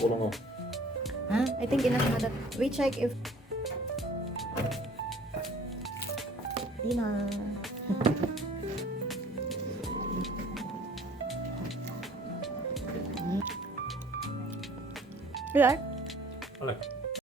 Kulang mo. Huh? I think enough na that. We check if... Di na. Wala? Wala.